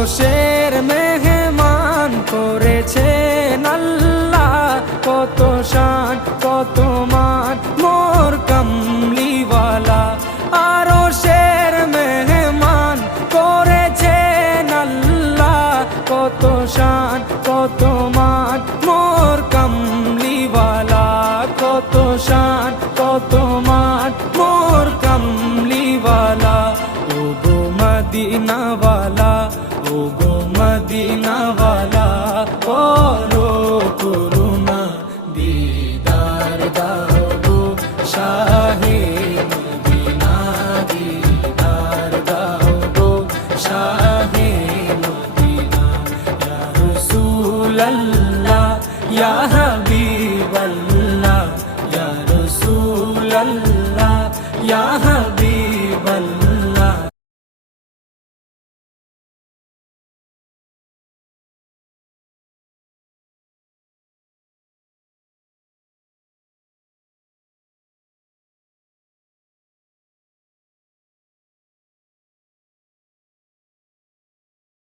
আরশের মেহমান করেছেন আল্লাহ, কত শান কত মান মোর কামলিওয়ালা। আরশের মেহমান করেছেন আল্লাহ, কত শান কত মান মোর কামলিওয়ালা, কত শান কত মান মোর কামলিওয়ালা। ও গো মদিনাওয়ালা